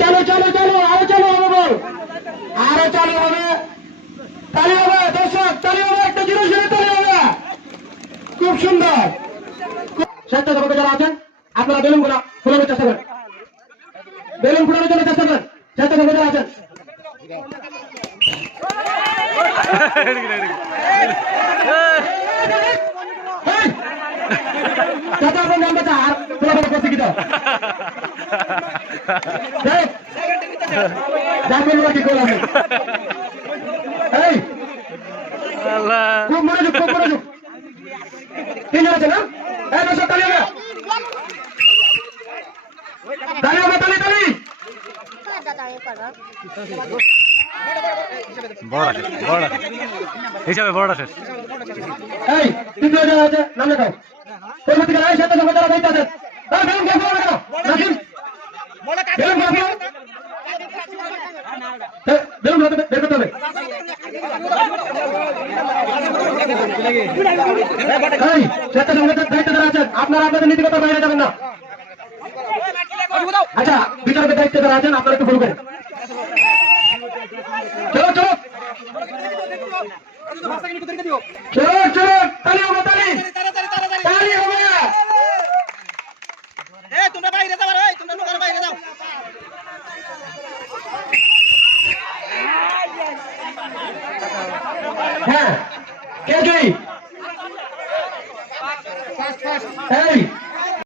চলো চলো চলো আরো চালু হবে বল, আরো চালু হবে, তালি হবে দর্শক, তালি হবে, একটা জিরো জিরো তালি হবে। খুব সুন্দর। স্বেচ্ছাসেবক যারা আছেন আপনারা বেলুন গুলা ফুলানোর চেষ্টা করেন, বেলুন ফুলানোর জন্য চেষ্টা করেন স্বেচ্ছাসেবক যারা আছেন। খুব মনোযোগ, খুব মনোযোগ। তিনজন আছে না? তালি হবে, তালি হবে, তালি তালি। হিসাবে বড় শেষ। এই তৃতীয় যারা আছে নাম লেখাও, কর্মীরা এই সাথে যারা দায়িত্ব আছেন। বেলুন কে ফেলো না নাসিম, বেলুন কে ফেলো, বেলুন হাতে বের করতে হবে। এই সাথে দায়িত্ব যারা আছেন আপনারা আপনাদের নীতিগত বাইরে যাবেন না। আচ্ছা বিচারকের দায়িত্ব যারা আছেন আপনারা একটু ফলো করেন। চলো চলো চলো চলো, তালি হবে, তালি তালি হবে। তোমরা বাইরে যাও, তোমরা লোকের বাইরে যাও। হ্যাঁ কে জয়ী?